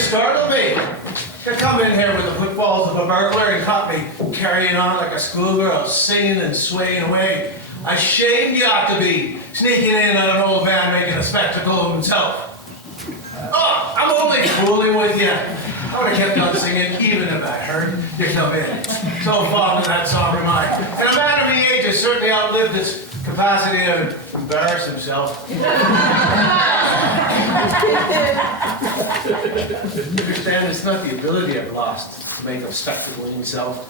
Startled me. You come in here with the footballs of a burglar and caught me carrying on like a schoolgirl, singing and swaying away. Ashamed you ought to be, sneaking in on an old man making a spectacle of himself. Oh, I'm only fooling with you. I would have kept on singing even if I heard you come in. So fond of that song of mine. And a man of the age has certainly outlived his capacity to embarrass himself. Understand, it's not the ability I've lost to make a spectacle of himself.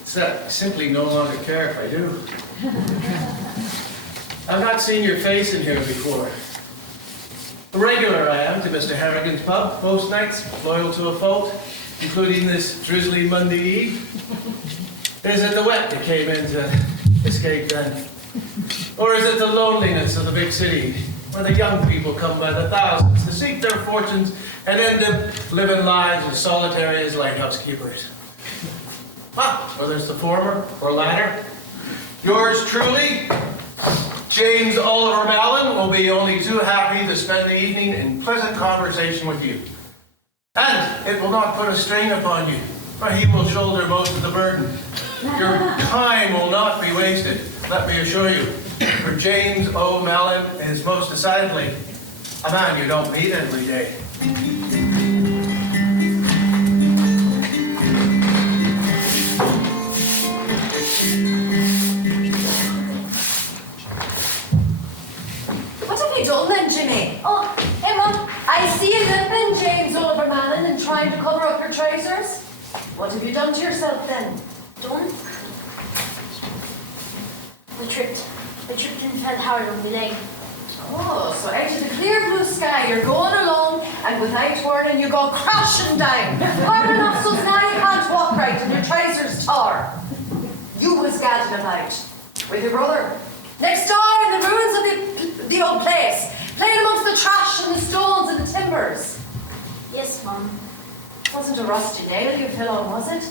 It's that I simply no longer care if I do. I've not seen your face in here before. A regular I am to Mr. Harrigan's pub most nights, loyal to a fault, including this drizzly Monday eve. Is it the wet that came in to escape then? Or is it the loneliness of the big city, where the young people come by the thousands to seek their fortunes and end up living lives as solitary as lighthouse keepers? Whether it's the former or latter, yours truly, James Oliver Mallon, will be only too happy to spend the evening in pleasant conversation with you. And it will not put a strain upon you, for he will shoulder most of the burden. Your time will not be wasted, let me assure you. For James O. Mallon is most decidedly a man you don't meet every day. What have you done then, Jimmy? Oh, hey Mum, I see you limping, James Oliver Mallon, and trying to cover up your trousers. What have you done to yourself then? Done? I tripped and fell hard on my leg. Oh, so out of the clear blue sky, you're going along, and without warning, you go crashing down. Hard enough so now you can't walk right, and your trousers tore. You was gadding about with your brother next door in the ruins of the old place, playing amongst the trash and the stones and the timbers. Yes, Mum. It wasn't a rusty nail you fell on, was it?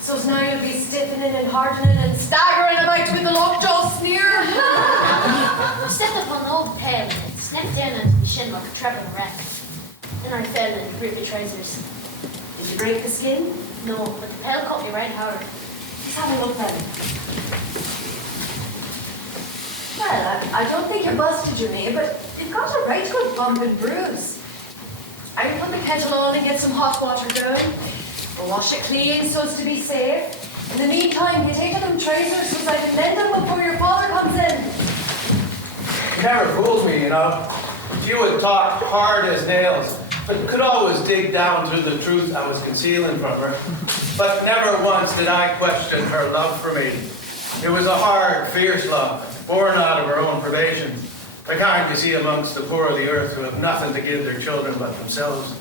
So now you'll be stiffening and hardening and staggering about with the lockjaw sneer. I stepped up on the old pail and it snapped down onto my shin like a trap on a rat. Then I fell and ripped my trousers. Did you break the skin? No, but the pail caught me right hard. Let's have a look then. Well, I don't think you busted your knee, but you've got a right good bump and bruise. I can put the kettle on and get some hot water going. We'll wash it clean so as to be safe. In the meantime, you take off them trousers so I can mend them before your father comes in. She never fools me, you know. She would talk hard as nails, but could always dig down through the truth I was concealing from her. But never once did I question her love for me. It was a hard, fierce love, born out of her own privation. The kind you see amongst the poor of the earth who have nothing to give their children but themselves.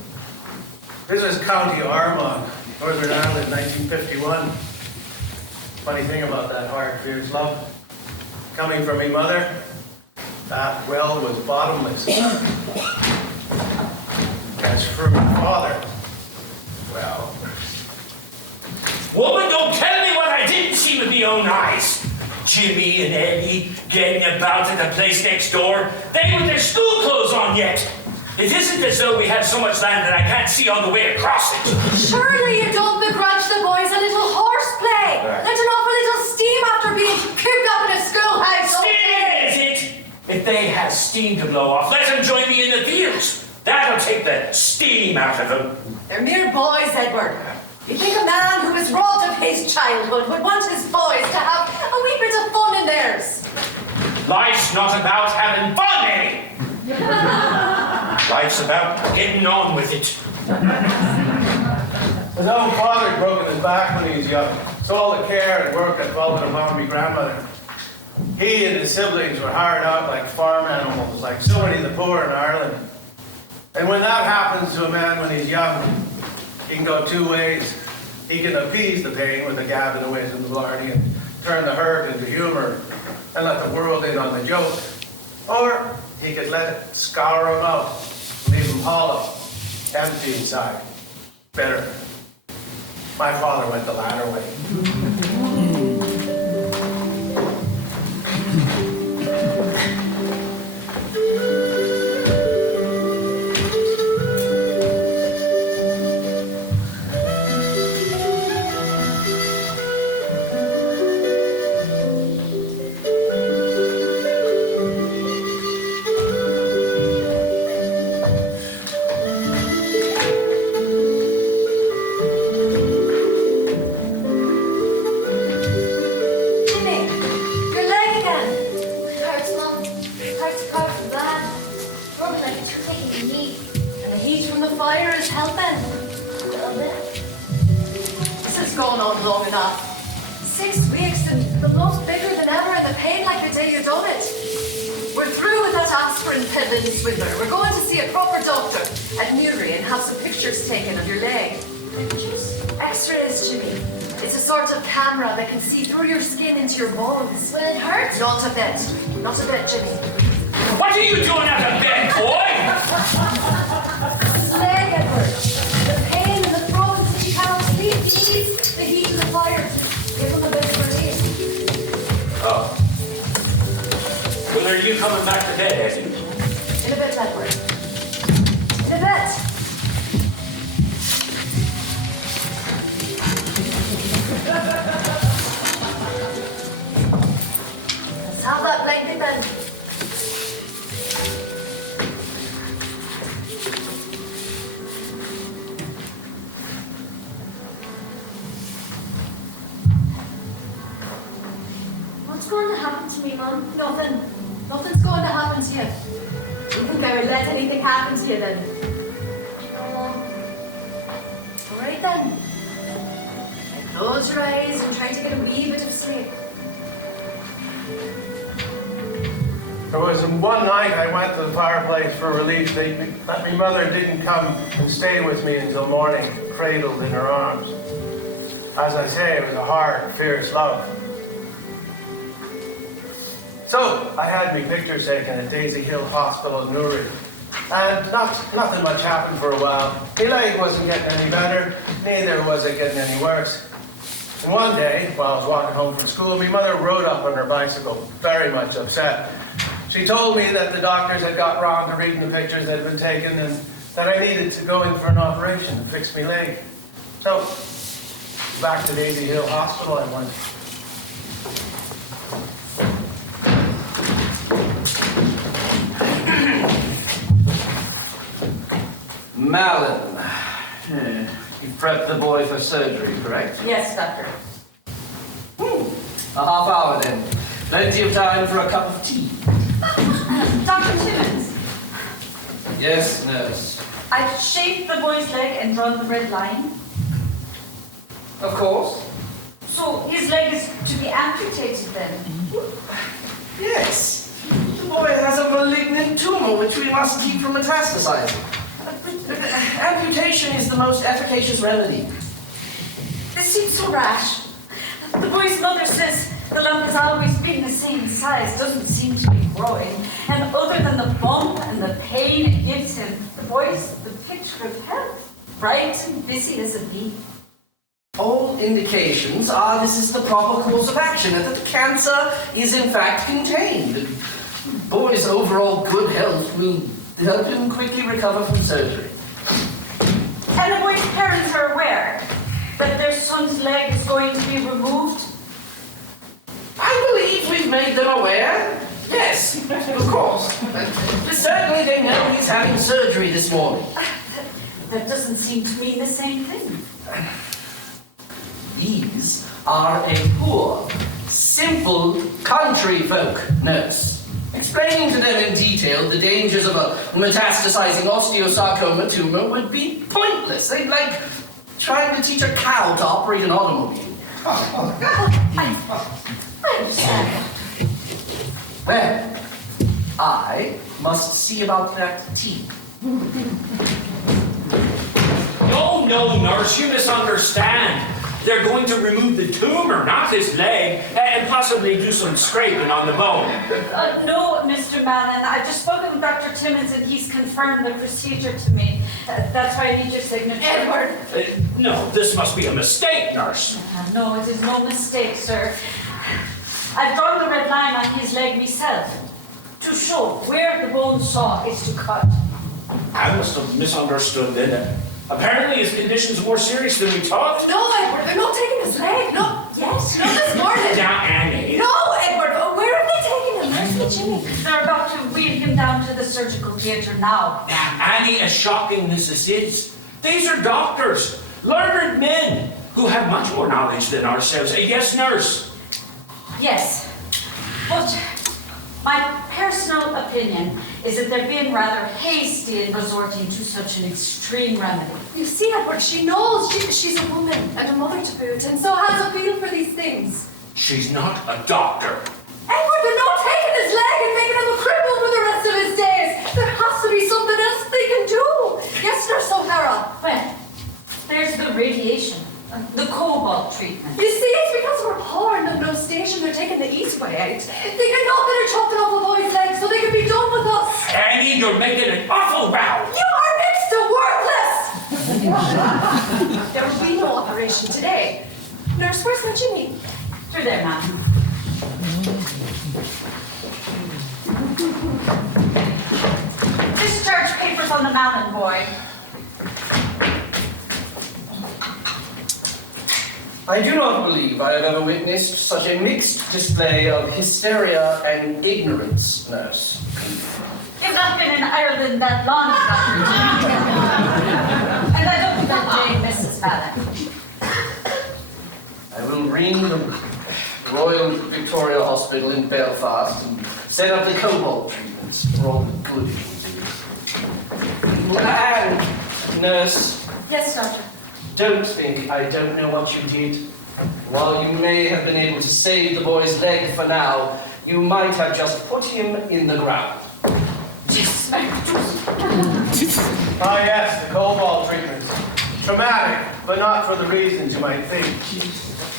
This is County Armagh, Northern Ireland, 1951. Funny thing about that hard, fierce love. Coming from me mother, that well was bottomless. As for my father, well... Woman, don't tell me what I didn't see with my own eyes. Jimmy and Eddie getting about at the place next door. They with their school clothes on yet. It isn't as though we have so much land that I can't see on the way across it. Surely you don't begrudge the boys a little horseplay. Right. Let them off a little steam after being cooped up in a schoolhouse. Steam, is it? If they have steam to blow off, let them join me in the fields. That'll take the steam out of them. They're mere boys, Edward. You think a man who was robbed of his childhood would want his boys to have a wee bit of fun in theirs? Life's not about having fun, Eddie. Life's about getting on with it. His own father had broken his back when he was young, so all the care and work had fallen upon my grandmother. He and his siblings were hired out like farm animals, like so many of the poor in Ireland. And when that happens to a man when he's young, he can go two ways. He can appease the pain with the gab and the ways of the blarney and turn the hurt into humor. and let the world in on the joke. Or he could let it scour him out, leave him hollow, empty inside. Better. My father went the latter way. Your bones. Will it hurt? Not a bit. Not a bit, Jimmy. What are you doing at the bed, boy? His leg, Edward. The pain and the problems that he cannot sleep. He needs the heat of the fire to give him a bit of relief. Oh. Well, are you coming back to bed, Eddie? In a bit, Edward. In a bit. Have that blanket then. What's going to happen to me, Mum? Nothing. Nothing's going to happen to you. You think I would let anything happen to you then? Oh, All right then. Close your eyes and try to get a wee bit of sleep. There was one night I went to the fireplace for relief. That my mother didn't come and stay with me until morning, cradled in her arms. As I say, it was a hard, fierce love. So I had me picture taken at Daisy Hill Hospital in Newry. And nothing much happened for a while. My leg wasn't getting any better, neither was it getting any worse. And one day, while I was walking home from school, my mother rode up on her bicycle, very much upset. She told me that the doctors had got round to reading the pictures that had been taken and that I needed to go in for an operation and fix my leg. So, back to Daisy Hill Hospital I went. Mallon. You prepped the boy for surgery, correct? Yes, Doctor. A half hour then. Plenty of time for a cup of tea. Dr. Timmins, Yes, nurse. I've shaved the boy's leg and drawn the red line. Of course. So his leg is to be amputated then? Yes. The boy has a malignant tumor which we must keep from metastasizing. Amputation is the most efficacious remedy. This seems so rash. The boy's mother says the lump has always been the same size, doesn't seem to be growing. And other than the bump and the pain it gives him, the boy's the picture of health, bright and busy as a bee. All indications are this is the proper course of action and that the cancer is in fact contained. The boy's overall good health will help him quickly recover from surgery. And the boy's parents are aware that their son's leg is going to be removed. I believe we've made them aware. Yes, of course. Certainly they know he's having surgery this morning. That doesn't seem to mean the same thing. These are a poor, simple country folk, nurse. Explaining to them in detail the dangers of a metastasizing osteosarcoma tumor would be pointless. They'd like trying to teach a cow to operate an automobile. I understand. Well, I must see about that tea. No, nurse, you misunderstand. They're going to remove the tumor, not his leg, and possibly do some scraping on the bone. No, Mr. Mallon. I've just spoken with Dr. Timmons and he's confirmed the procedure to me. That's why I need your signature. Edward! No, this must be a mistake, nurse. No, it is no mistake, sir. I've drawn the red line on his leg myself to show where the bone saw is to cut. I must have misunderstood then. Apparently his condition's more serious than we thought. No, Edward, they're not taking his leg. Not yet. Not this morning. Now, Annie. No, Edward, where are they taking him? Where's the Jimmy? They're about to wheel him down to the surgical theatre now. Annie, as shocking as this is, these are doctors, learned men, who have much more knowledge than ourselves. Yes, nurse? Yes, but my personal opinion is that they're being rather hasty in resorting to such an extreme remedy. You see, Edward, she knows she's a woman and a mother to boot, and so has a feel for these things. She's not a doctor. Edward, they're not taking his leg and making him a cripple for the rest of his days. There has to be something else they can do. Yes, Nurse O'Hara. Well, there's the radiation, the Cobalt treatment. You see, it's because we're poor and have no station. They're taking the easy way out. They get nothing or chopping off a boy's leg so they can be done with us. Annie, you're making an awful row. You are next to worthless. There will be no operation today. Nurse, where's my Jimmy? Through there, ma'am. Discharge papers on the Mallon boy. I do not believe I have ever witnessed such a mixed display of hysteria and ignorance, nurse. You've not been in Ireland that long, Dr. And I don't think that Jane Mrs. Mallon. I will ring the Royal Victoria Hospital in Belfast and set up the Cobalt treatments for all the good it will do. And, nurse, Yes, doctor. don't think I don't know what you did. While you may have been able to save the boy's leg for now, you might have just put him in the ground. Jesus, Ah, yes, the Cobalt treatments. Traumatic, but not for the reasons you might think.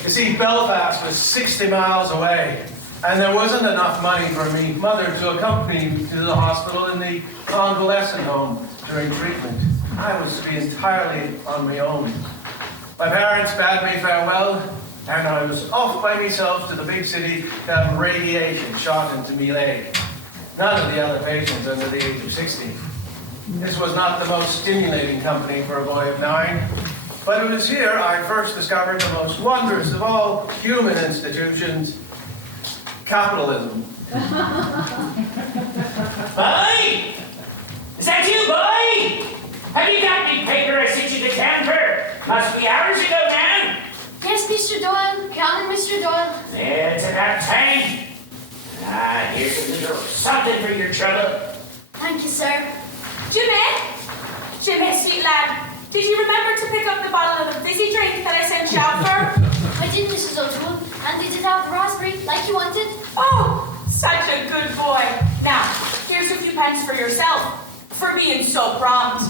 You see, Belfast was 60 miles away, and there wasn't enough money for me mother to accompany me to the hospital in the convalescent home during treatment. I was to be entirely on my own. My parents bade me farewell, and I was off by myself to the big city to have radiation shot into me leg. None of the other patients under the age of 60. This was not the most stimulating company for a boy of 9, but it was here I first discovered the most wondrous of all human institutions, capitalism. Boy! Is that you, boy? Have you got me paper I sent you to Canberra? Must be hours ago now. Yes, Mr. Doyle. Come in, Mr. Doyle. It's about time. Ah, here's a little something for your trouble. Thank you, sir. Jimmy, sweet lad, did you remember to pick up the bottle of the fizzy drink that I sent you out for? I did, Mrs. O'Toole, and they did have the raspberry, like you wanted. Oh, such a good boy. Now, here's a few pence for yourself, for being so prompt.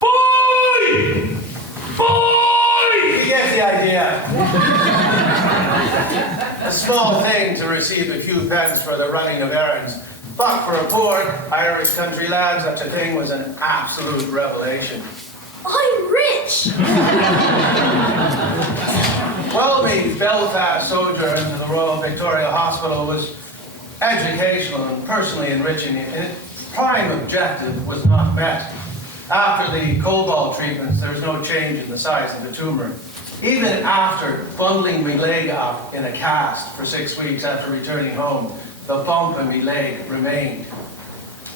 Boy! Boy! You get the idea. A small thing to receive a few pence for the running of errands. But for a poor Irish country lad, such a thing was an absolute revelation. I'm rich! Well, the Belfast sojourn to the Royal Victoria Hospital was educational and personally enriching. Its prime objective was not met. After the Cobalt treatments, there was no change in the size of the tumor. Even after bundling my leg up in a cast for 6 weeks after returning home, the bump in my leg remained.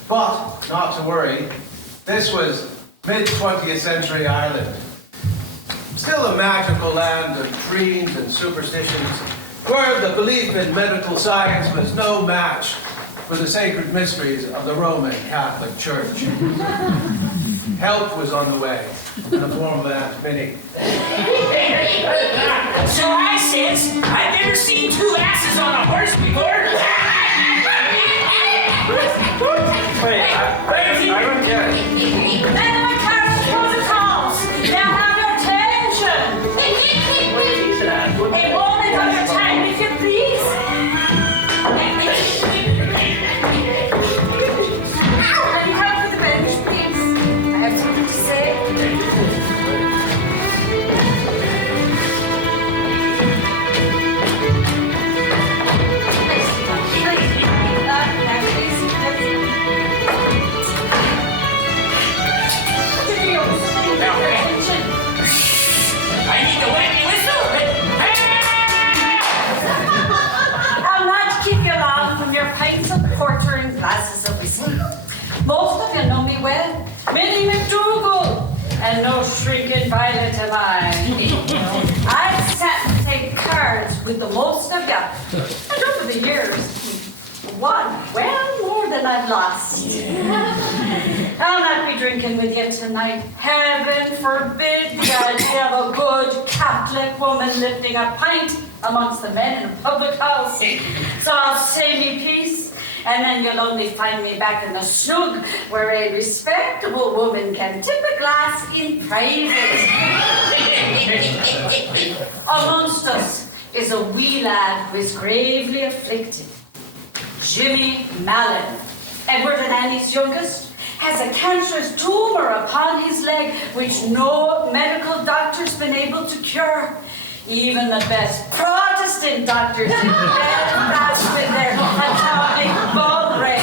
But, not to worry, this was mid-20th century Ireland. Still a magical land of dreams and superstitions, where the belief in medical science was no match for the sacred mysteries of the Roman Catholic Church. Help was on the way, in the form of Aunt Minnie. So I says, I've never seen two asses on a horse before. Wait, I don't get it. Men are carrying protocols. Now have your attention. porter and glasses of whiskey. Most of you know me well. Minnie McDougal, and no shrinking violet am I. I've sat and played cards with the most of you. And over the years, won well more than I've lost. I'll not be drinking with you tonight. Heaven forbid the idea of a good Catholic woman lifting a pint amongst the men in a public house. So I'll say me piece, and then you'll only find me back in the snug where a respectable woman can tip a glass in private. Amongst us is a wee lad who is gravely afflicted. Jimmy Mallon, Edward and Annie's youngest, has a cancerous tumor upon his leg which no medical doctor's been able to cure. Even the best Protestant doctors in Belfast with their atomic bomb rays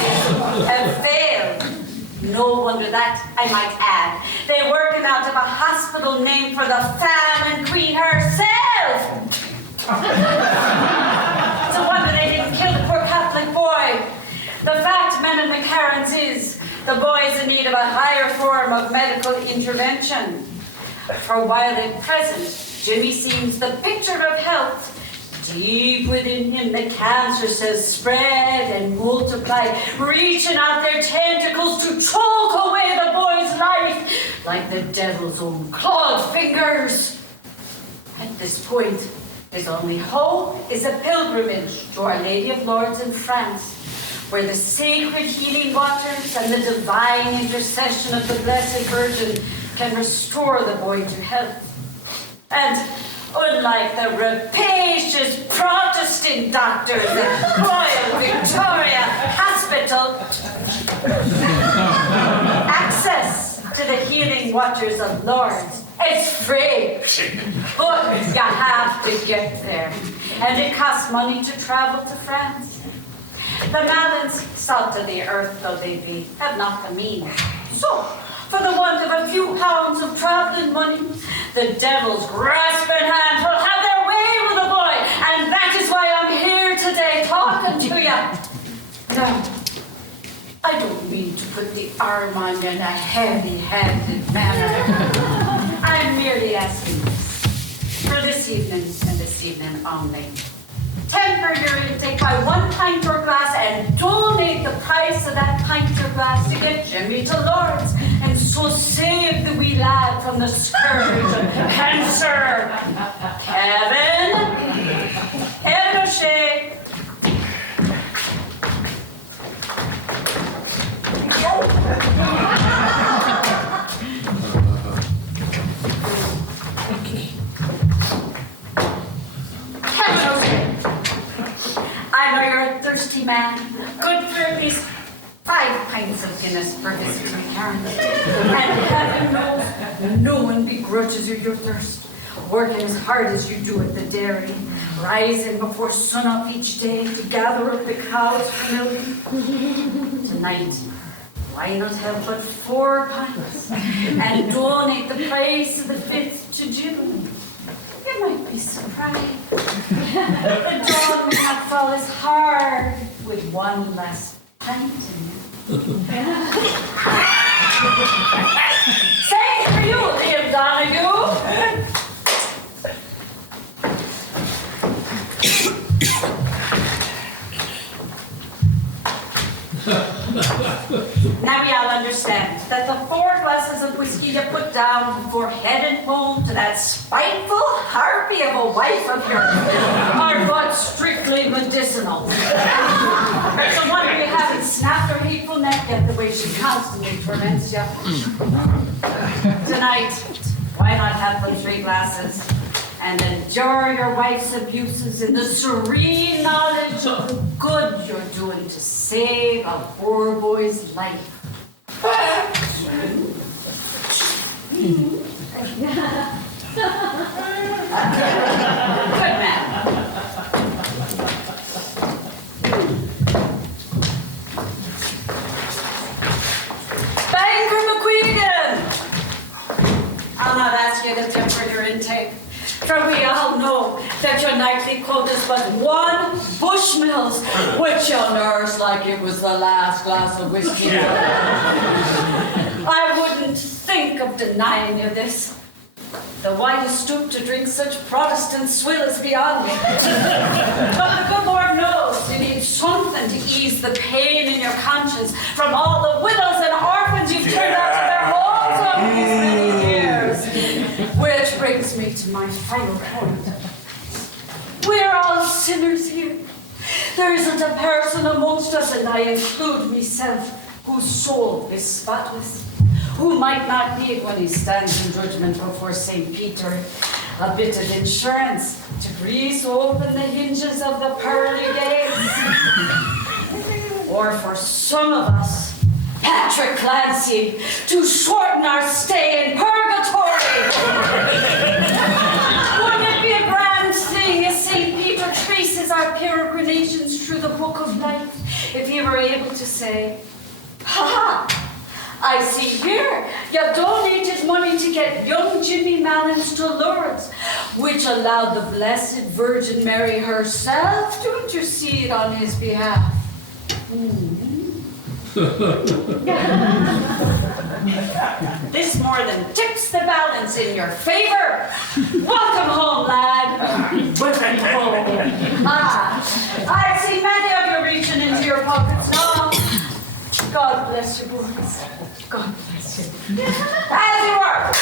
have failed. No wonder that, I might add. They work him out of a hospital named for the famine queen herself. It's a wonder they didn't kill the poor Catholic boy. The fact, men and McCarran's, is the boy is in need of a higher form of medical intervention. For while at present, Jimmy seems the picture of health, deep within him the cancer cells spread and multiply, reaching out their tentacles to choke away the boy's life like the devil's own clawed fingers. At this point, his only hope is a pilgrimage to Our Lady of Lourdes in France, where the sacred healing waters and the divine intercession of the Blessed Virgin can restore the boy to health. And unlike the rapacious Protestant doctors at Royal Victoria Hospital, access to the healing waters of Lourdes is free. But you have to get there, and it costs money to travel to France. The Mallons, salt of the earth though they be, have not the means. So, for the want of a few pounds of travelling money, the devil's grasping hand will have their way with the boy, and that is why I'm here today talking to you. Now, I don't mean to put the arm on you in a heavy-handed manner. I'm merely asking this, for this evening and this evening only. Temper your intake by 1 pint or glass and donate the price of that pint or glass to get Jimmy to Lourdes and so save the wee lad from the scourge of cancer. Kevin O'Shea. I know you're a thirsty man, good for at least 5 pints of Guinness for visiting Karen. And heaven knows, no one begrudges you your thirst, working as hard as you do at the dairy, rising before sunup each day to gather up the cows for milking. Tonight, why not have but 4 pints and donate the price of the 5th to June? You might be surprised. The dawn may not fall as hard with 1 less pint in you. Same for you, Liam Donahue. Now we all understand that the 4 glasses of whiskey you put down before heading home to that spiteful harpy of a wife of yours are but strictly medicinal. It's a wonder you haven't snapped her hateful neck yet the way she constantly torments you. Tonight, why not have the 3 glasses and endure your wife's abuses in the serene knowledge of the good you're doing to save a poor boy's life. Good man. Banker McQueegan! I'll not ask you to temper your intake, for we all know that your nightly quota is but 1 bushman cardinals, which you'll nurse like it was the last glass of whiskey. I wouldn't think of denying you this. Though why you stoop to drink such Protestant swill is beyond me. But the good Lord knows you need something to ease the pain in your conscience from all the widows and orphans you've turned out of their homes over these many years. Which brings me to my final point. We're all sinners here. There isn't a person amongst us, and I include myself, whose soul is spotless, who might not need when he stands in judgment before St. Peter a bit of insurance to grease open the hinges of the pearly gates. Or for some of us, Patrick Clancy, to shorten our stay in purgatory. Wouldn't it be a grand thing as St. Peter traces our peregrinations through the book of life if he were able to say, "Ha! I see here you donated money to get young Jimmy Mallon's to Lourdes, which allowed the Blessed Virgin Mary herself to intercede on his behalf." This more than tips the balance in your favor. Welcome home, lad. Welcome home. I see many of you reaching into your pockets now. God bless you, boys. God bless you. As you are.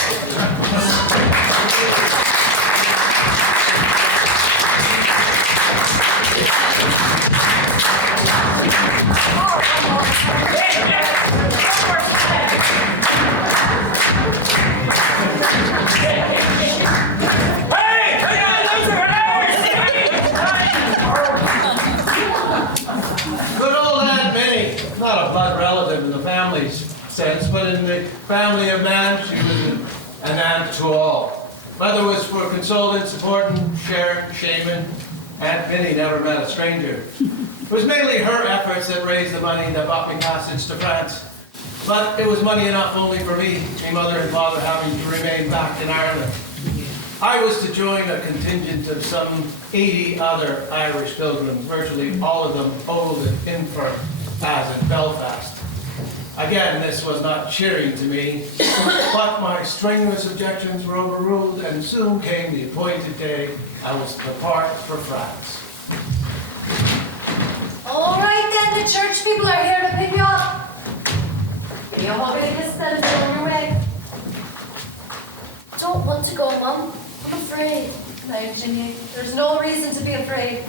Good old Aunt Minnie, not a blood relative in the family's sense, but in the family of man, she was an aunt to all. Mother was for consoling, supporting, sharing, shaming. Aunt Minnie never met a stranger. It was mainly her efforts that raised the money that bought me passage to France. But it was money enough only for me, my mother and father having to remain back in Ireland. I was to join a contingent of some 80 other Irish pilgrims, virtually all of them old and infirm, as in Belfast. Again, this was not cheering to me, but my strenuous objections were overruled, and soon came the appointed day I was to depart for France. All right then, the church people are here to pick you up. You want me to misspell it on your way? Don't want to go, Mum. I'm afraid. Now, Jimmy, there's no reason to be afraid.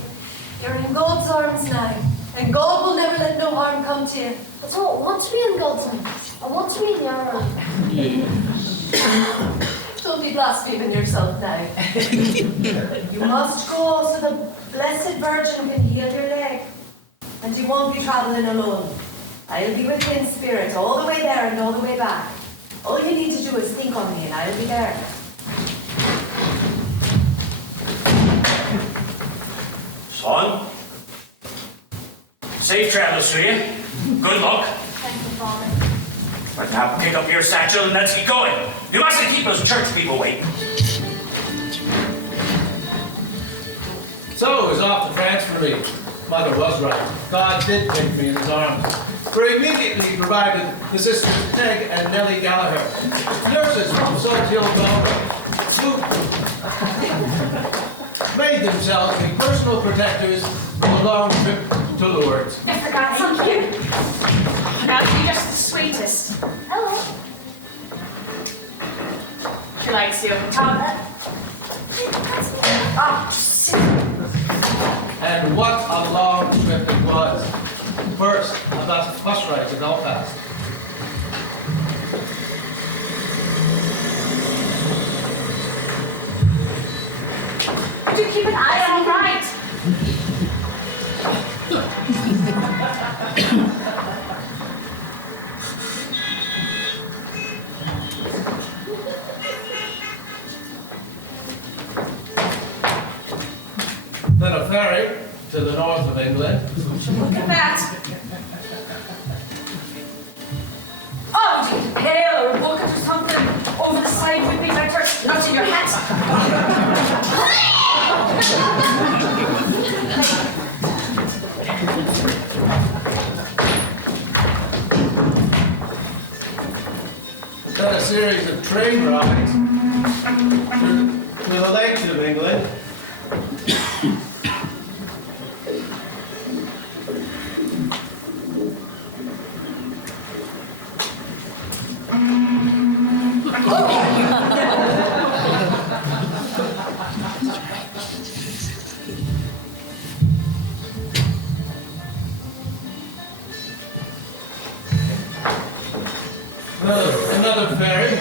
You're in God's arms now, and God will never let no harm come to you. I don't want to be in God's arms. I want to be in your arms. Don't be blaspheming yourself now. You must go so the Blessed Virgin can heal your leg. And you won't be travelling alone. I'll be with you in spirit all the way there and all the way back. All you need to do is think on me and I'll be there. Son, safe travels to you. Good luck. Thank you, Father. But now pick up your satchel and let's get going. You mustn't keep those church people waiting. So it was off to France for me. Mother was right. God did take me in his arms. For he immediately provided the sisters Peg and Nellie Gallagher, nurses from Subtext, who made themselves the personal protectors of a long trip to Lourdes. I forgot something. Now you're just the sweetest. Hello. She likes you. Sit. And what a long trip it was. First, a bus ride to Belfast. Do keep an eye on the right. Then a ferry to the north of England. Look at that. Oh, do you need a pail or a bucket or something over the side would be better. Not in your hat. series of train rides to the lakes of England. Another ferry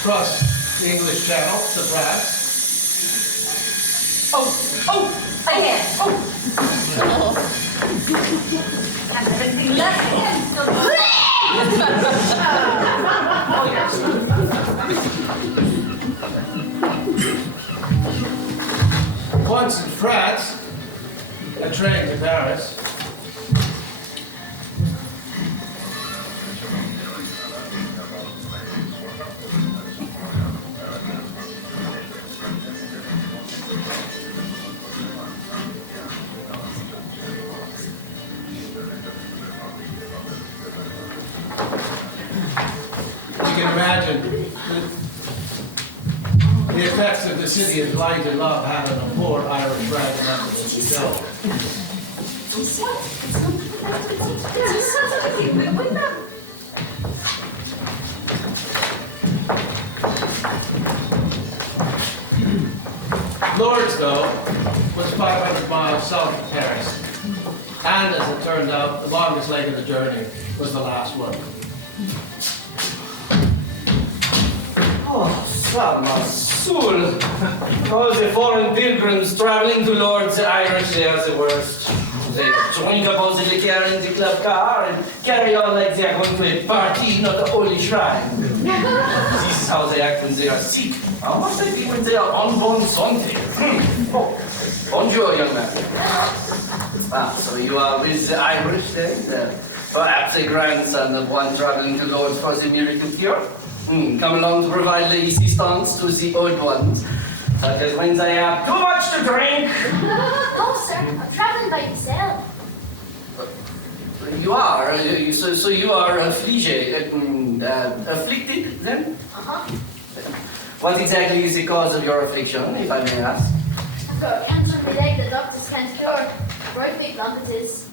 across the English Channel to France. Again. And everything left again. Once in France, a train to Paris. You can imagine the effects of the city of light and love had on a poor Irish ragamuffin as himself. Lourdes, though, was 500 miles south of Paris. And as it turned out, the longest leg of the journey was the last one. Oh, Sama Sul. Oh, the foreign pilgrims traveling to Lourdes, the Irish, they are the worst. They drink about the liquor in the club car and carry on like they are going to a party, not a holy shrine. This is how they act when they are sick. How must they be when they are en bonne santé? Oh, bonjour, young man. Ah, so you are with the Irish then? Perhaps a grandson of one traveling to Lourdes for the miracle cure? Come along to provide the assistance to the old ones, such as when they have too much to drink. No, sir. I'm traveling by myself. You are, so you are afflicted then? Uh-huh. What exactly is the cause of your affliction, if I may ask? I've got a cancer in my leg the doctors can't cure. Right big lump it is.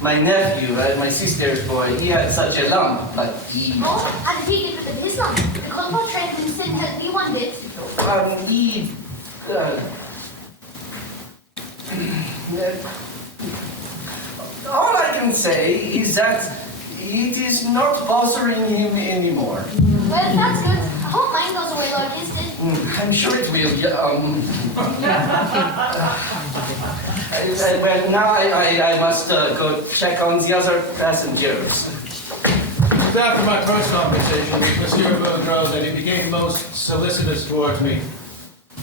My nephew, my sister's boy, he had such a lump, but he... Oh, and he get rid of his lump. The Cobalt train from the city helped me one bit. All I can say is that it is not bothering him anymore. Well, that's good. I hope mine goes away like his did. I'm sure it will. Well, now I must go check on the other passengers. After my first conversation with Monsieur Vaudreuil, that he became most solicitous towards me,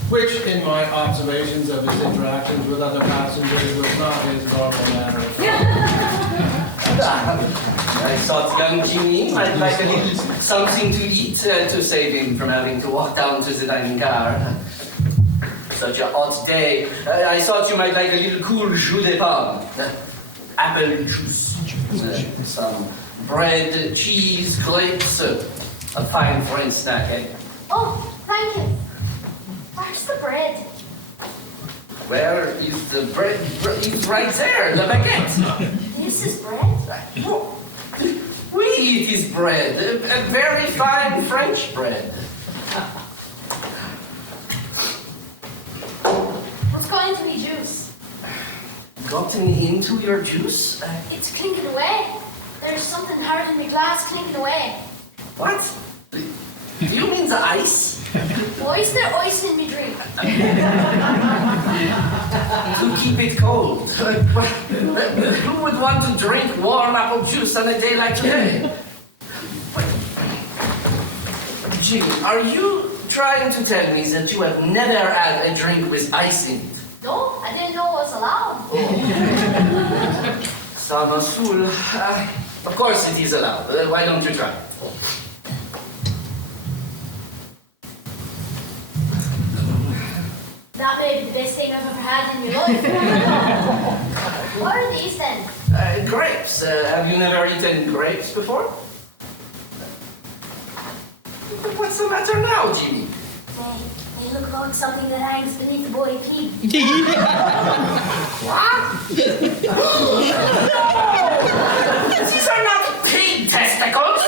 which, in my observations of his interactions with other passengers, was not his normal manner. I thought young Jimmy might like a little something to eat to save him from having to walk down to the dining car. Such a hot day. I thought you might like a little cool jus de pomme. Apple juice. Some bread, cheese, grapes. A fine French snack, eh? Oh, thank you. Where's the bread? Where is the bread? It's right there, the baguette. This is bread? We eat his bread. A very fine French bread. What's going into me juice? Gotten into your juice? It's clinking away. There's something hard in my glass clinking away. What? Do you mean the ice? Why is there ice in my drink? To keep it cold. Who would want to drink warm apple juice on a day like today? Jimmy, are you trying to tell me that you have never had a drink with ice in it? No, I didn't know it was allowed. Sama Sul. Of course it is allowed. Why don't you try? That may be the best thing I've ever had in your life. What are these then? Grapes. Have you never eaten grapes before? What's the matter now, Jimmy? They look like something that hangs beneath the body pig. What? These are not pig testicles.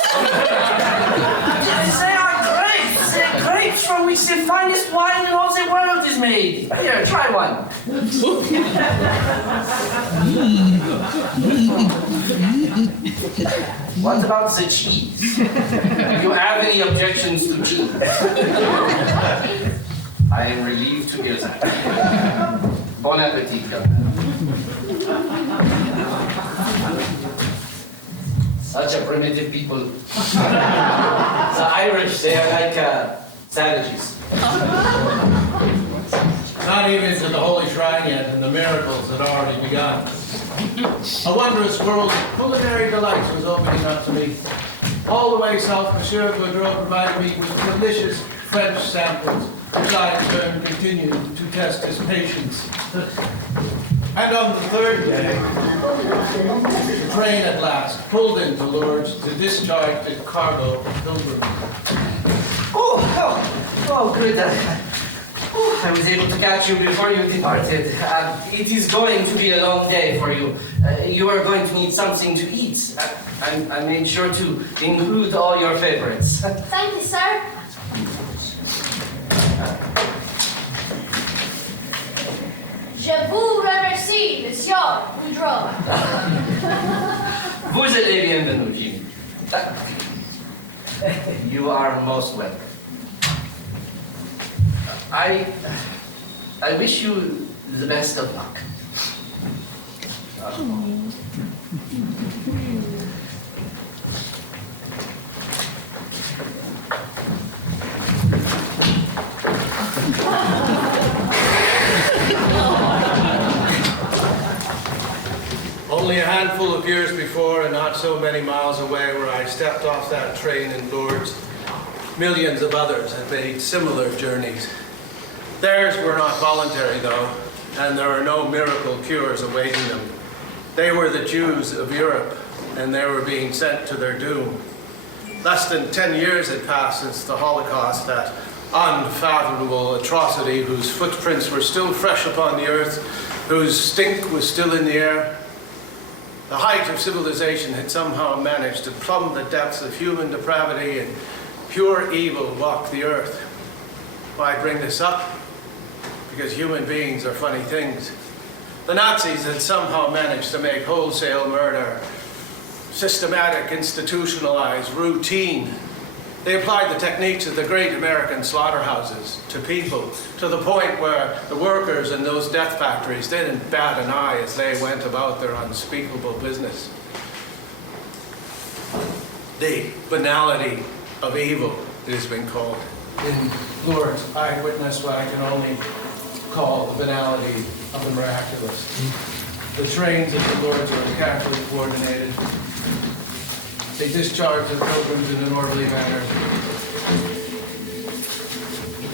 They are grapes. They're grapes from which the finest wine in all the world is made. Here, try one. What about the cheese? Do you have any objections to cheese? I am relieved to hear that. Bon appetit, young man. Such a primitive people. The Irish, they are like savages. Not even to the Holy Shrine yet, and the miracles had already begun. A wondrous world of culinary delights was opening up to me. All the way south, Monsieur Gaudreau provided me with delicious French samples, which I in turn continued to test his patience. And on the third day, the train at last pulled into Lourdes to discharge its cargo of pilgrims. Oh, good. I was able to catch you before you departed. It is going to be a long day for you. You are going to need something to eat. I made sure to include all your favorites. Thank you, sir. Je vous remercie, Monsieur Gaudreau. Vous êtes les bienvenus, Jimmy. You are most welcome. I wish you the best of luck. Only a handful of years before, and not so many miles away where I stepped off that train in Lourdes, millions of others had made similar journeys. Theirs were not voluntary, though, and there are no miracle cures awaiting them. They were the Jews of Europe, and they were being sent to their doom. Less than 10 years had passed since the Holocaust, that unfathomable atrocity whose footprints were still fresh upon the earth, whose stink was still in the air. The height of civilization had somehow managed to plumb the depths of human depravity, and pure evil walked the earth. Why bring this up? Because human beings are funny things. The Nazis had somehow managed to make wholesale murder systematic, institutionalized, routine. They applied the techniques of the great American slaughterhouses to people, to the point where the workers in those death factories didn't bat an eye as they went about their unspeakable business. The banality of evil, it has been called. In Lourdes, I witnessed what I can only call the banality of the miraculous. The trains at the Lourdes are carefully coordinated. They discharge the pilgrims in an orderly manner.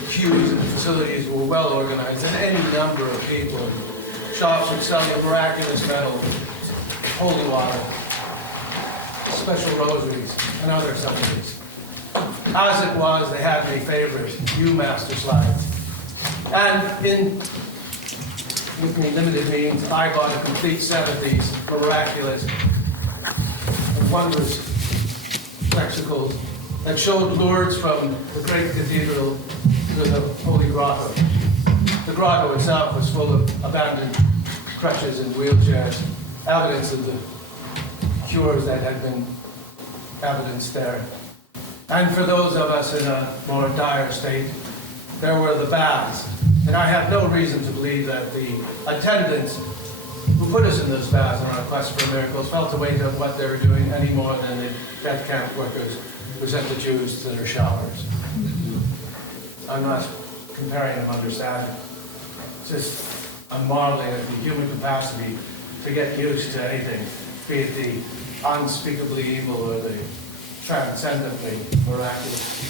Queues and facilities were well organized, and any number of people. Shops would sell you miraculous metal, holy water, special rosaries, and other subsidies. As it was, they had my favorite, master slides. And with me limited means, I bought a complete set of these miraculous and wondrous spectacles that showed Lourdes from the great cathedral to the Holy Grotto. The grotto itself was full of abandoned crutches and wheelchairs, evidence of the cures that had been evidenced there. And for those of us in a more dire state, there were the baths. And I have no reason to believe that the attendants who put us in those baths on our quest for miracles felt the weight of what they were doing any more than the death camp workers who sent the Jews to their showers. I'm not comparing them, understand. It's just, I'm marveling at the human capacity to get used to anything, be it the unspeakably evil or the transcendently miraculous.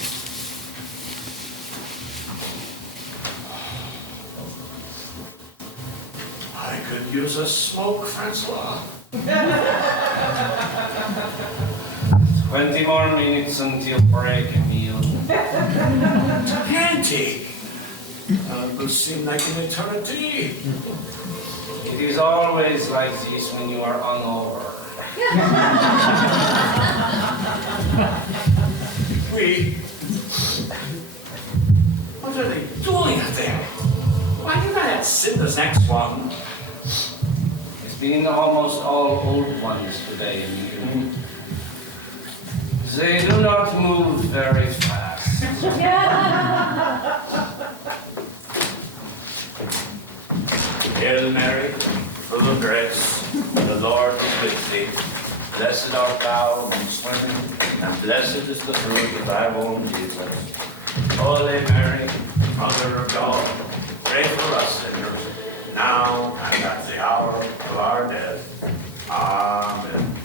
could use a smoke, Francois. 20 more minutes until break, Emile. Plenty. It will seem like an eternity. It is always like this when you are hungover. What are they doing out there? Why did I not send this next one? It's been almost all old ones today, Emile. They do not move very fast. Hail Mary, full of grace, the Lord is with thee. Blessed art thou amongst women, and blessed is the fruit of thy womb, Jesus. Holy Mary, Mother of God, pray for us sinners, now and at the hour of our death. Amen.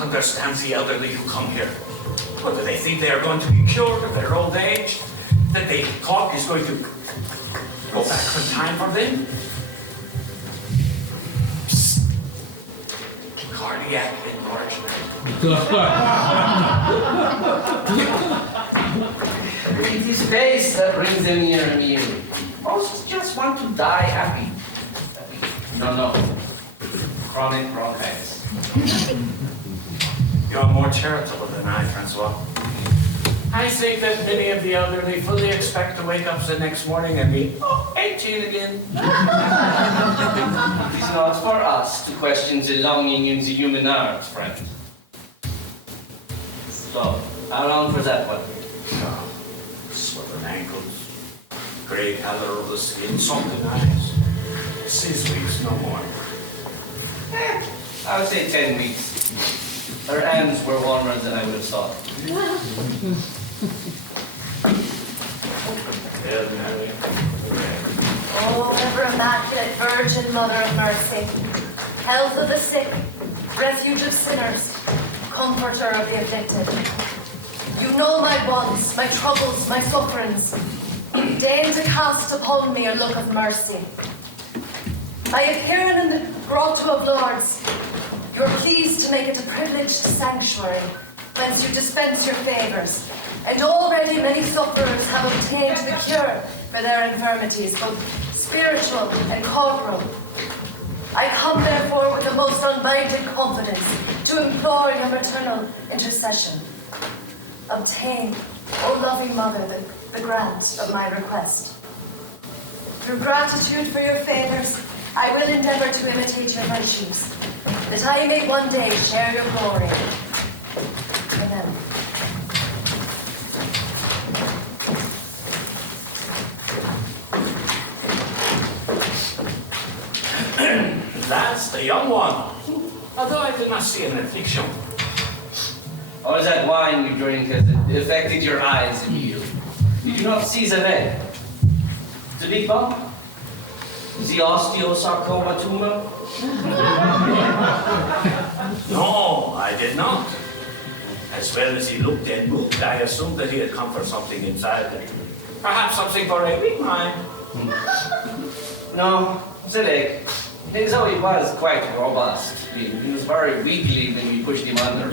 Understand the elderly who come here. What, do they think they are going to be cured of their old age? That the clock is going to go back in time for them? Psst. Cardiac enlargement. It is faith that brings them near Emile. Most just want to die happy. No. Chronic bronchitis. You're more charitable than I, Francois. I think that many of the elderly fully expect to wake up the next morning and be 18 again. It is not for us to question the longing in the human heart, friend. So, how long for that one? Swollen ankles, grey color of the skin, sunken eyes. 6 weeks, no more. I would say 10 weeks. Her hands were warmer than I would have thought. Hail Mary. Oh, ever immaculate Virgin Mother of Mercy, health of the sick, refuge of sinners, comforter of the afflicted. You know my wants, my troubles, my sufferings. Deign to cast upon me a look of mercy. By appearing in the grotto of Lourdes, you are pleased to make it a privileged sanctuary, whence you dispense your favours. And already many sufferers have obtained the cure for their infirmities, both spiritual and corporal. I come therefore with the most unbounded confidence to implore your maternal intercession. Obtain, O loving Mother, the grant of my request. Through gratitude for your favours, I will endeavour to imitate your virtues, that I may one day share your glory. Amen. That's the young one. Although I did not see an affliction. Or that wine you drink has affected your eyes, Emile? Did you not see the leg? The big bump? The osteosarcoma tumor? No, I did not. As well as he looked and moved, I assumed that he had come for something inside. Perhaps something for a weak mind. No, silly. Things how he was quite robust. He was very wiggly when we pushed him under.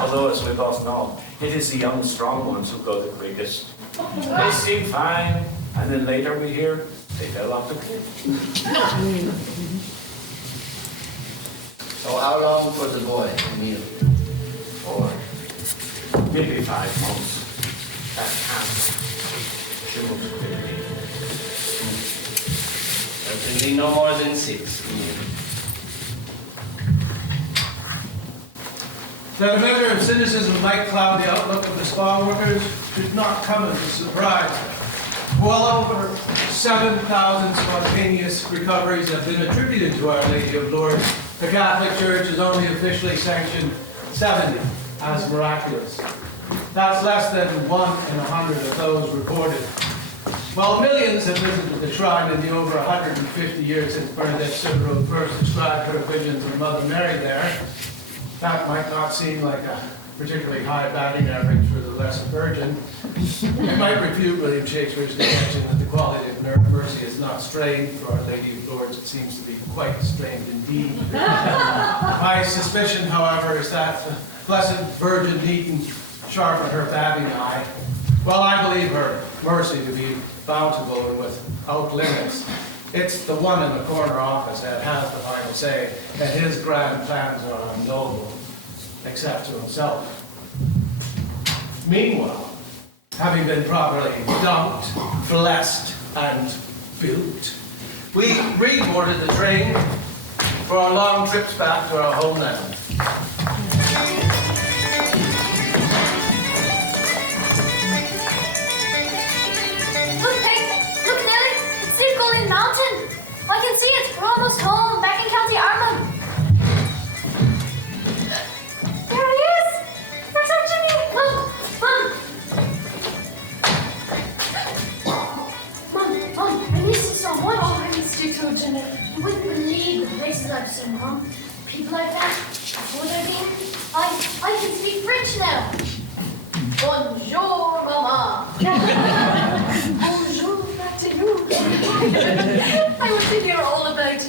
Although, as we both know, it is the young, strong ones who go the quickest. They seem fine, and then later we hear they fell off the cliff. So how long for the boy, Emil? Or maybe 5 months. That counts. Certainly no more than 6. That a measure of cynicism might cloud the outlook of the spa workers should not come as a surprise. Well over 7,000 spontaneous recoveries have been attributed to Our Lady of Lourdes. The Catholic Church has only officially sanctioned 70 as miraculous. That's less than 1 in 100 of those recorded. While millions have visited the shrine in the over 150 years since Bernadette Soubirous first described her visions of Mother Mary there, that might not seem like a particularly high batting average for the Blessed Virgin. It might refute William Shakespeare's contention that the quality of mercy is not strained. For Our Lady of Lourdes, it seems to be quite strained indeed. My suspicion, however, is that the Blessed Virgin needn't sharpen her batting eye. Well, I believe her mercy to be bountiful and without limits. It's the one in the corner office that has the final say, and his grand plans are unknowable, except to himself. Meanwhile, having been properly dumped, blessed, and built, we reboarded the train for our long trips back to our homeland. Mountain! I can see it! We're almost home, back in County Armagh! There he is! Where's our Jimmy? Mom, I miss you so much. Oh, I missed you too, Jimmy. You wouldn't believe the places I've seen, Mom. People I've met, food I've eaten. I can speak French now. Bonjour, Mama. Bonjour, back to you. I want to hear all about it.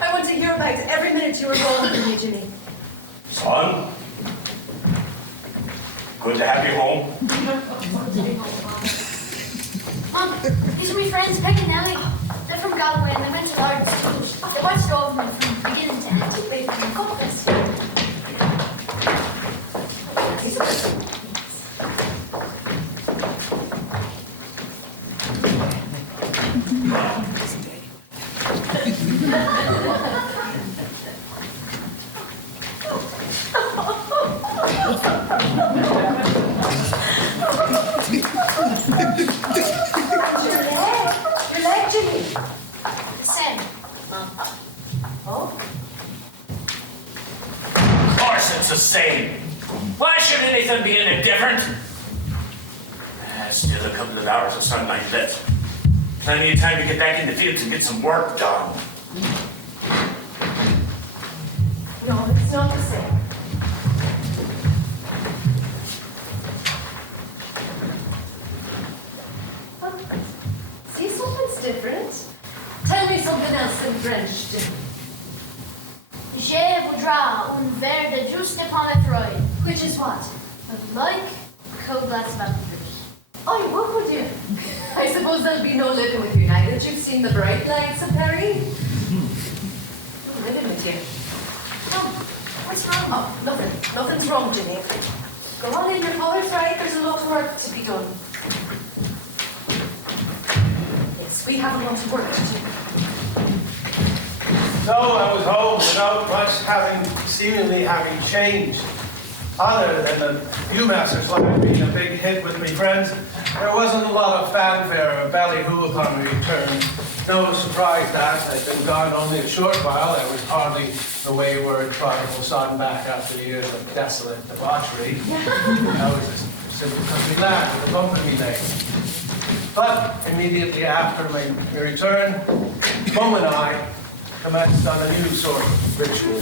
I want to hear about every minute you were gone from me, Jimmy. Son, good to have you home. Mom, these are my friends, Peg and Nellie. They're from Galway and they went to Lourdes. They watched over me from beginning to end. Wait, come on, let's Your leg, Jimmy. The same, Mom. Oh? Of course it's the same. Why should anything be any different? Still a couple of hours of sunlight left. Plenty of time to get back in the fields and get some work done. No, it's not the same. See, something's different. Tell me something else in French, Jimmy. Je voudrais un verre de jus de pomme froide. Which is what? Like Cobalt's vampires. Oh, what would you? I suppose there'll be no living with you now that you've seen the bright lights of Perry. No living with you. Mom, what's wrong? Oh, nothing. Nothing's wrong, Jimmy. Go on in, your father's right. There's a lot of work to be done. Yes, we have a lot of work to do. So I was home without much seemingly having changed. Other than the Viewmaster's line being a big hit with me friends, there wasn't a lot of fanfare or ballyhoo upon my return. No surprise that I'd been gone only a short while. I was hardly the wayward prodigal son back after years of desolate debauchery. I was a simple country lad with a bump in me leg. But immediately after my return, Mum and I commenced on a new sort of ritual.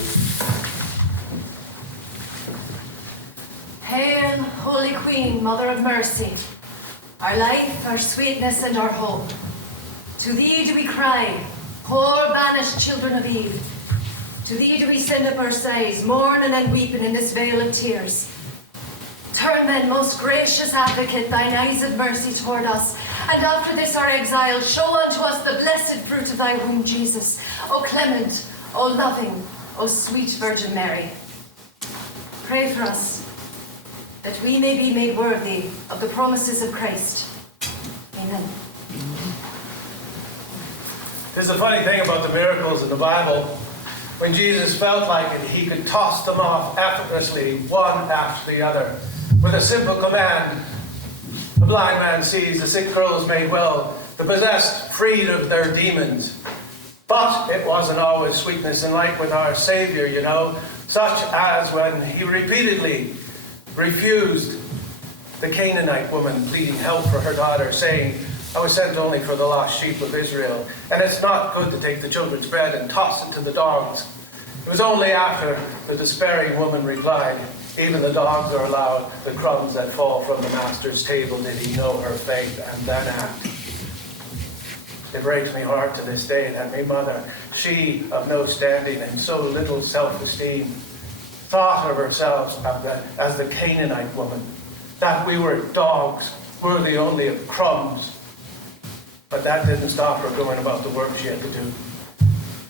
Hail, Holy Queen, Mother of Mercy, our life, our sweetness, and our hope. To thee do we cry, poor banished children of Eve. To thee do we send up our sighs, mourning and weeping in this vale of tears. Turn then, most gracious advocate, thine eyes of mercy toward us, and after this our exile, show unto us the blessed fruit of thy womb, Jesus. O clement, O loving, O sweet Virgin Mary. Pray for us, that we may be made worthy of the promises of Christ. Amen. There's a funny thing about the miracles in the Bible. When Jesus felt like it, he could toss them off effortlessly, one after the other. With a simple command, the blind man sees, the sick girl is made well, the possessed freed of their demons. But it wasn't always sweetness, and like with our Savior, you know, such as when he repeatedly refused the Canaanite woman pleading help for her daughter, saying, I was sent only for the lost sheep of Israel, and it's not good to take the children's bread and toss it to the dogs. It was only after the despairing woman replied, even the dogs are allowed the crumbs that fall from the master's table, did he know her faith and then act. It breaks my heart to this day that my mother, she of no standing and so little self-esteem, thought of herself as the Canaanite woman, that we were dogs, worthy only of crumbs. But that didn't stop her going about the work she had to do.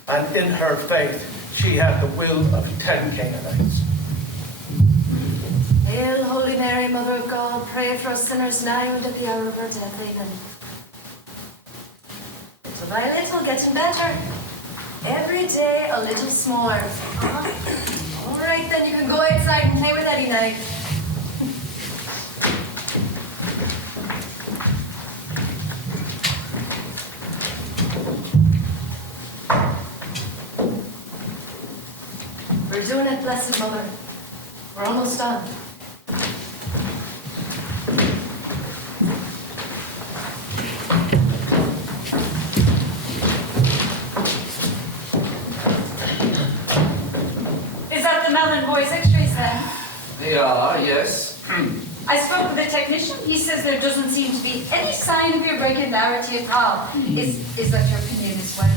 And in her faith, she had the will of 10 Canaanites. Hail, Holy Mary, Mother of God, pray for us sinners now and at the hour of our death. Amen. Little by little, getting better. Every day a little smaller. All right, then you can go outside and play with Eddie now. We're doing it, Blessed Mother. We're almost done. Is that the Mallon boys' x-rays then? They are, yes. I spoke with the technician. He says there doesn't seem to be any sign of irregularity at all. Is that your opinion as well?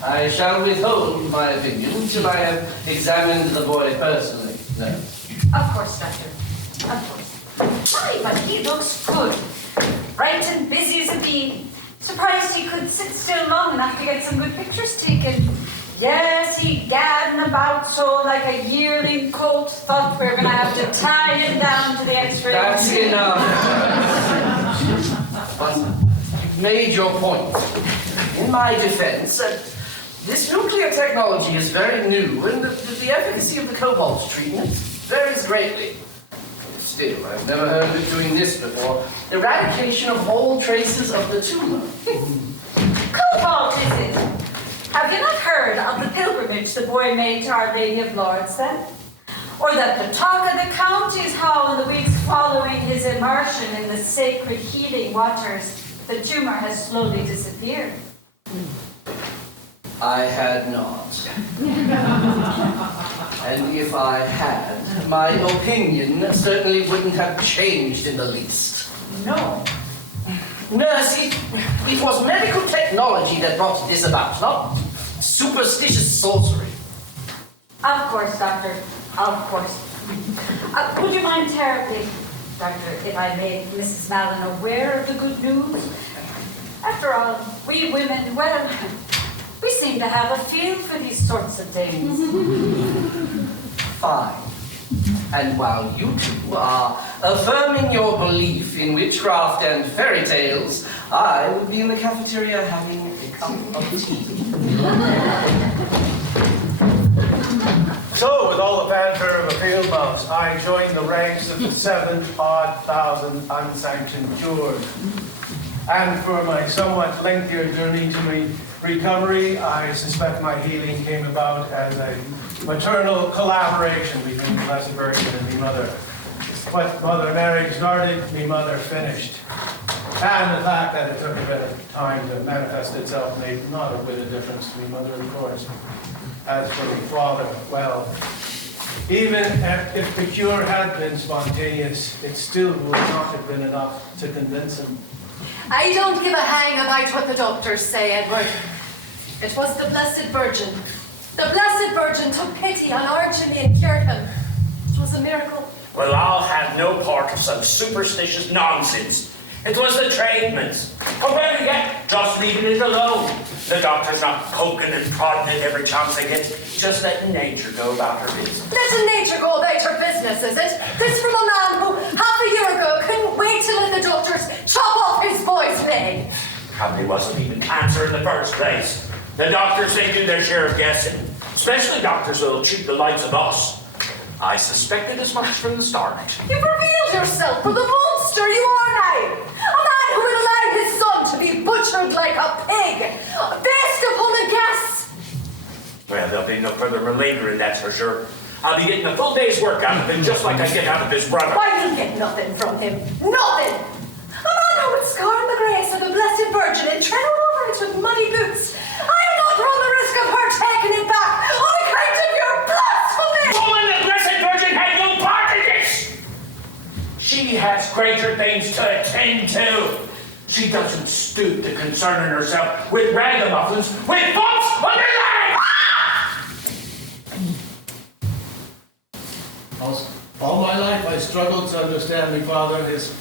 I shall withhold my opinion till I have examined the boy personally. No. Of course, Doctor. Of course. Aye, but he looks good. Bright and busy as a bee. Surprised he could sit still long enough to get some good pictures taken. Yes, he gadding about so like a yearling colt. Thought we were going to have to tie him down to the x-ray. That's enough. But you've made your point. In my defense, this nuclear technology is very new, and the efficacy of the Cobalt treatment varies greatly. Still, I've never heard of doing this before. Eradication of all traces of the tumor. Cobalt, is it? Have you not heard of the pilgrimage the boy made to Our Lady of Lourdes then? Or that the talk of the county is how in the weeks following his immersion in the sacred healing waters, the tumor has slowly disappeared? I had not. And if I had, my opinion certainly wouldn't have changed in the least. No. Nurse, it was medical technology that brought this about, not superstitious sorcery. Of course, Doctor. Of course. Would you mind terribly, Doctor, if I made Mrs. Mallon aware of the good news? After all, we women, well, we seem to have a feel for these sorts of things. Fine. And while you two are affirming your belief in witchcraft and fairy tales, I would be in the cafeteria having a cup of tea. So, with all the fanfare of a field mouse, I joined the ranks of the 7,000 unsanctioned cures. And for my somewhat lengthier journey to my recovery, I suspect my healing came about as a maternal collaboration between the Blessed Virgin and me mother. What Mother Mary started, me mother finished. And the fact that it took a bit of time to manifest itself made not a bit of difference to me mother, of course. As for me father, well, Even if the cure had been spontaneous, it still would not have been enough to convince him. I don't give a hang about what the doctors say, Edward. It was the Blessed Virgin. The Blessed Virgin took pity on our Jimmy and cured him. It was a miracle. Well, I'll have no part of such superstitious nonsense. It was the treatments. Or better yet, just leaving it alone. The doctor's not poking and prodding it every chance they get, just letting nature go about her business. Letting nature go about her business, is it? This from a man who, half a year ago, couldn't wait to let the doctors chop off his boy's leg. Probably wasn't even cancer in the first place. The doctors, they do their share of guessing. Especially doctors who'll cheat the likes of us. I suspected as much from the start. You've revealed yourself for the monster you are now. A man who would allow his son to be butchered like a pig, based upon a guess. Well, there'll be no further reliever in that for sure. I'll be getting a full day's work out of him, just like I get out of his brother. Why you get nothing from him? Nothing! A man who would scorn the grace of the Blessed Virgin and tread all over it with muddy boots. I do not run the risk of her taking it back on account of your blasphemy! Woman, the Blessed Virgin had no part in this! She has greater things to attend to. She doesn't stoop to concerning herself with ragamuffins, with bumps on her leg! All my life I struggled to understand my father, his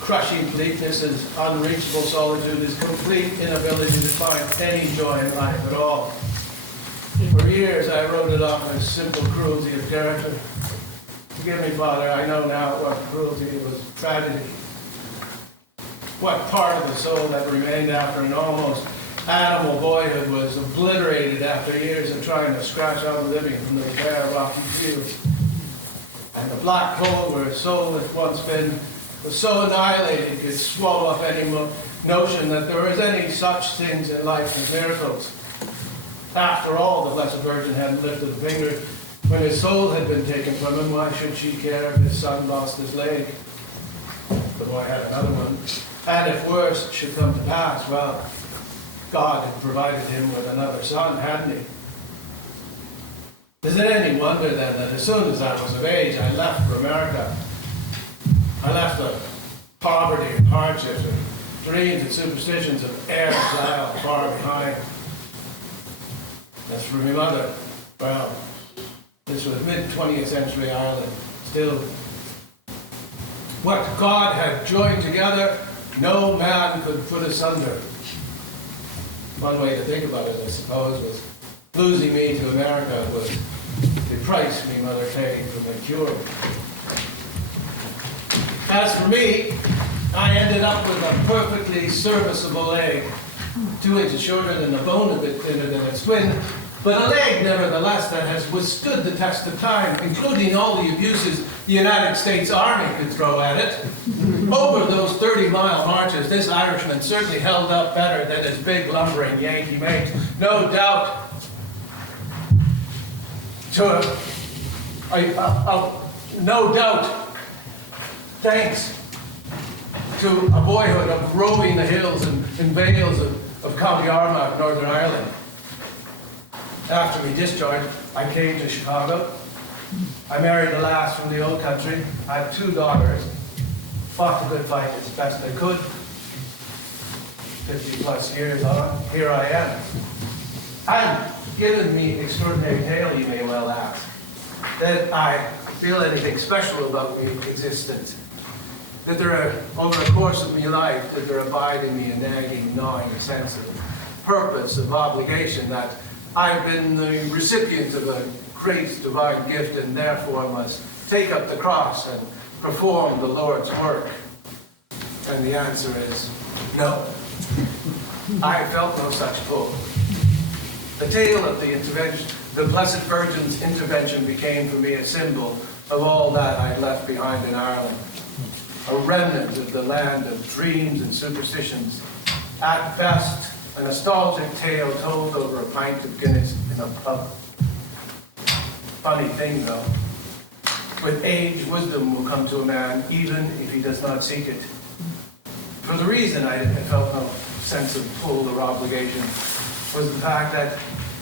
crushing bleakness, his unreachable solitude, his complete inability to find any joy in life at all. For years I wrote it off as simple cruelty of character. Forgive me, Father, I know now what cruelty was tragedy. What part of the soul that remained after an almost animal boyhood was obliterated after years of trying to scratch out a living from the bare rocky fields. And the black hole where his soul had once been was so annihilated it could swallow up any notion that there was any such things in life as miracles. After all, the Blessed Virgin hadn't lifted a finger. When his soul had been taken from him, why should she care if his son lost his leg? The boy had another one. And if worse should come to pass, well, God had provided him with another son, hadn't he? Is it any wonder then that as soon as I was of age, I left for America? I left the poverty and hardships and dreams and superstitions of exile far behind. As for my mother, well, this was mid-20th century Ireland. Still, what God had joined together, no man could put asunder. One way to think about it, I suppose, was losing me to America was the price my mother paid for my cure. As for me, I ended up with a perfectly serviceable leg, 2 inches shorter than the bone, a bit thinner than its twin, but a leg, nevertheless, that has withstood the test of time, including all the abuses the United States Army could throw at it. Over those 30-mile marches, this Irishman certainly held up better than his big, lumbering Yankee mate. No doubt. No doubt, thanks to a boyhood of roving the hills and vales of County Armagh, Northern Ireland. After we discharged, I came to Chicago. I married the last from the old country. I have 2 daughters. Fought the good fight as best I could. 50 plus years on, here I am. I'm given me extraordinary tale, you may well ask. That I feel anything special about my existence. That there are, over the course of my life, that there abide in me a nagging, gnawing sense of purpose, of obligation, that I've been the recipient of a great divine gift and therefore must take up the cross and perform the Lord's work. And the answer is no. I felt no such pull. The tale of the intervention, the Blessed Virgin's intervention became for me a symbol of all that I left behind in Ireland. A remnant of the land of dreams and superstitions. At best, a nostalgic tale told over a pint of Guinness in a pub. Funny thing though, with age, wisdom will come to a man even if he does not seek it. For the reason I felt no sense of pull or obligation was the fact that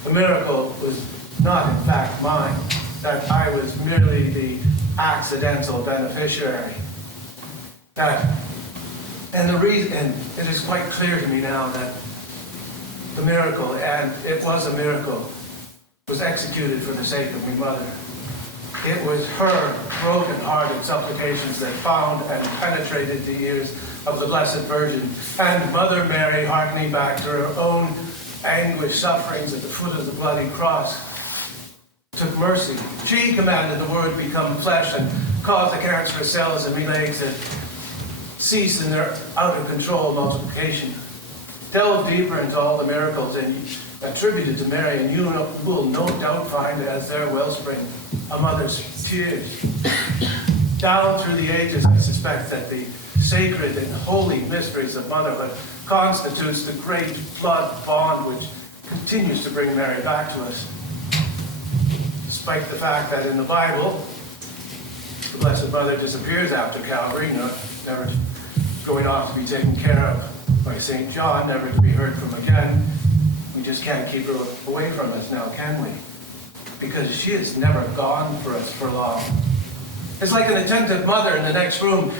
the miracle was not in fact mine. that I was merely the accidental beneficiary. And it is quite clear to me now that the miracle, and it was a miracle, was executed for the sake of my mother. It was her broken-hearted supplications that found and penetrated the ears of the Blessed Virgin, and Mother Mary, hearkening back to her own anguished sufferings at the foot of the bloody cross, took mercy. She commanded the Word become flesh and caused the cancerous cells in my legs to cease in their out-of-control multiplication. Delve deeper into all the miracles attributed to Mary, and you will no doubt find as their wellspring a mother's tears. Down through the ages, I suspect that the sacred and holy mysteries of motherhood constitutes the great blood bond which continues to bring Mary back to us. Despite the fact that in the Bible, the Blessed Mother disappears after Calvary, never going off to be taken care of by St. John, never to be heard from again. We just can't keep her away from us now, can we? Because she has never gone for us for long. It's like an attentive mother in the next room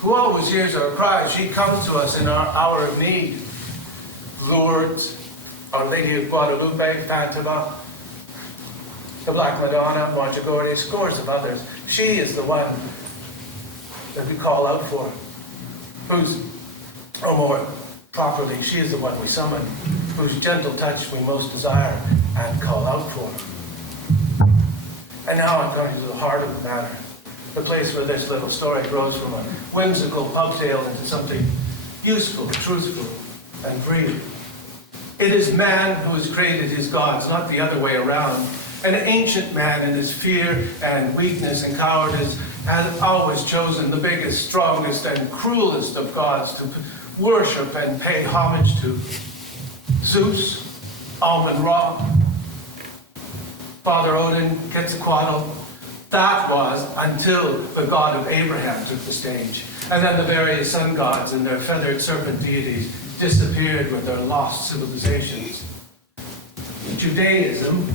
who always hears our cries. She comes to us in our hour of need. Lourdes, Our Lady of Guadalupe, Fatima, the Black Madonna, Montefiore, scores of others. She is the one that we call out for. Or more properly, she is the one we summon, whose gentle touch we most desire and call out for. And now I'm coming to the heart of the matter, the place where this little story grows from a whimsical pub tale into something useful, truthful, and real. It is man who has created his gods, not the other way around. An ancient man in his fear and weakness and cowardice has always chosen the biggest, strongest, and cruelest of gods to worship and pay homage to. Zeus, Amun-Ra, Father Odin, Quetzalcoatl. That was until the God of Abraham took the stage. And then the various sun gods and their feathered serpent deities disappeared with their lost civilizations. Judaism,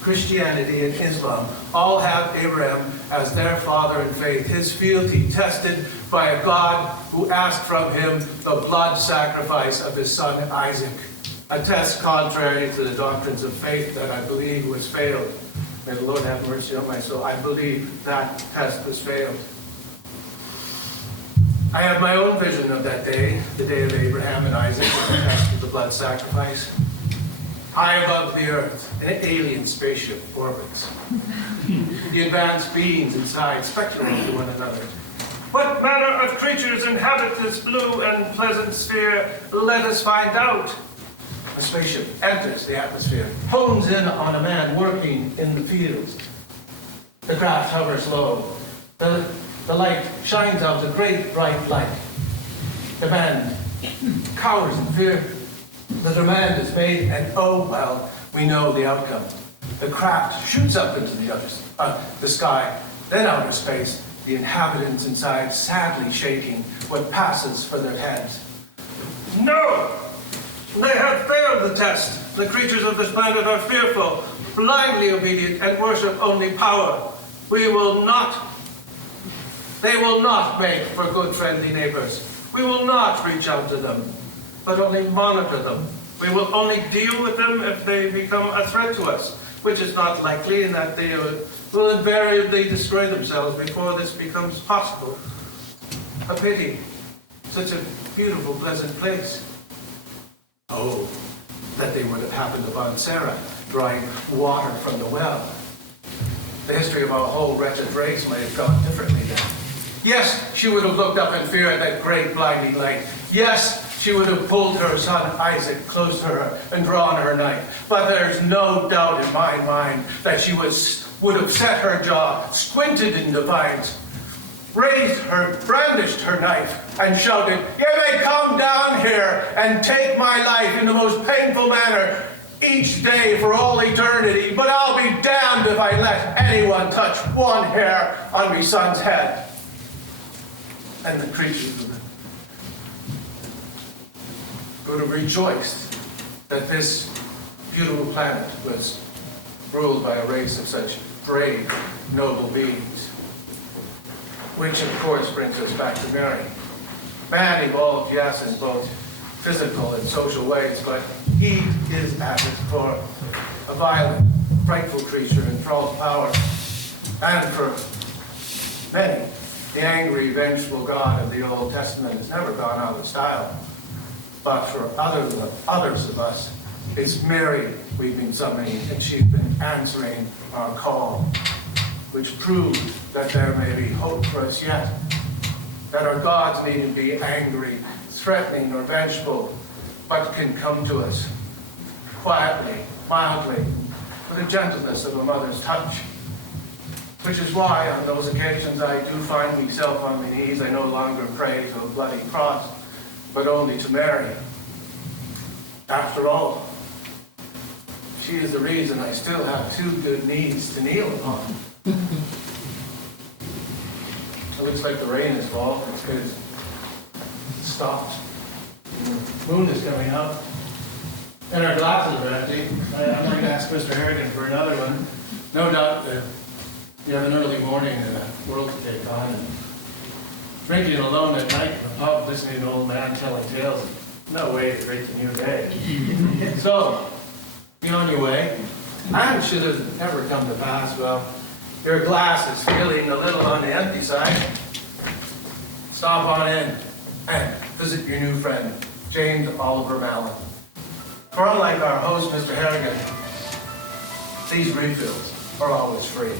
Christianity, and Islam all have Abraham as their father in faith, his fealty tested by a God who asked from him the blood sacrifice of his son Isaac, a test contrary to the doctrines of faith that I believe was failed. May the Lord have mercy on my soul. I believe that test was failed. I have my own vision of that day, the day of Abraham and Isaac, the test of the blood sacrifice. High above the earth, an alien spaceship orbits. The advanced beings inside speculate to one another. What manner of creatures inhabit this blue and pleasant sphere? Let us find out. The spaceship enters the atmosphere, hones in on a man working in the fields. The craft hovers low. The light shines out, a great bright light. The man cowers in fear. The demand is made, and oh, well, we know the outcome. The craft shoots up into the sky, then outer space, the inhabitants inside sadly shaking what passes for their heads. No! They have failed the test. The creatures of this planet are fearful, blindly obedient, and worship only power. They will not make for good friendly neighbors. We will not reach out to them, but only monitor them. We will only deal with them if they become a threat to us, which is not likely, in that they will invariably destroy themselves before this becomes possible. A pity. Such a beautiful, pleasant place. Oh, that they would have happened upon Sarah, drawing water from the well. The history of our whole wretched race might have gone differently then. Yes, she would have looked up in fear at that great blinding light. Yes, she would have pulled her son Isaac close to her and drawn her knife. But there's no doubt in my mind that she would have set her jaw, squinted in defiance, brandished her knife, and shouted, "You may come down here and take my life in the most painful manner each day for all eternity, but I'll be damned if I let anyone touch one hair on my son's head." And the creatures would have rejoiced that this beautiful planet was ruled by a race of such brave, noble beings. Which, of course, brings us back to Mary. Man evolved, yes, in both physical and social ways, but he is at its core a violent, frightful creature enthralled to power. And for many, the angry, vengeful God of the Old Testament has never gone out of style. But for others of us, it's Mary we've been summoning, and she's been answering our call, which proves that there may be hope for us yet, that our gods needn't be angry, threatening, or vengeful, but can come to us quietly, mildly, with the gentleness of a mother's touch. Which is why, on those occasions I do find myself on my knees, I no longer pray to a bloody cross, but only to Mary. After all, she is the reason I still have two good knees to kneel upon. It looks like the rain is falling. It's good. It stopped. The moon is coming up. And our glasses are empty. I'm going to ask Mr. Harrigan for another one. No doubt that you have an early morning and a world to take on. And drinking alone at night in the pub, listening to an old man telling tales. No way to greet the new day. So, be on your way. And should it never come to pass, well, your glass is feeling a little on the empty side. Stop on in and visit your new friend, James Oliver Mallon. For unlike our host, Mr. Harrigan, these refills are always free.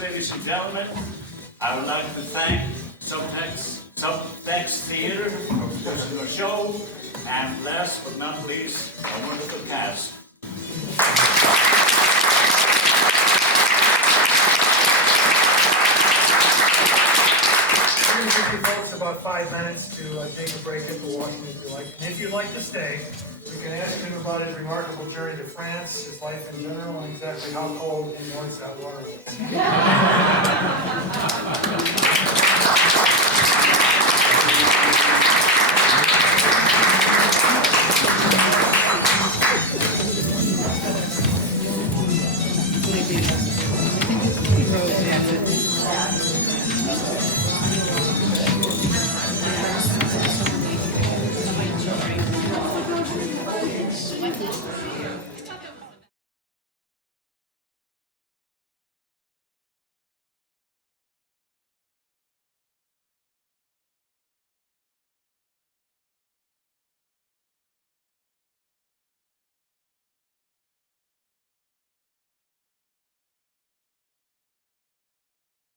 Ladies and gentlemen, I would like to thank Subtext Theatre for producing our show, and last but not least, a wonderful cast. We're going to give you folks about 5 minutes to take a break at the washroom if you like. And if you'd like to stay, we can ask him about his remarkable journey to France, his life in general, and exactly how cold he wants that water was.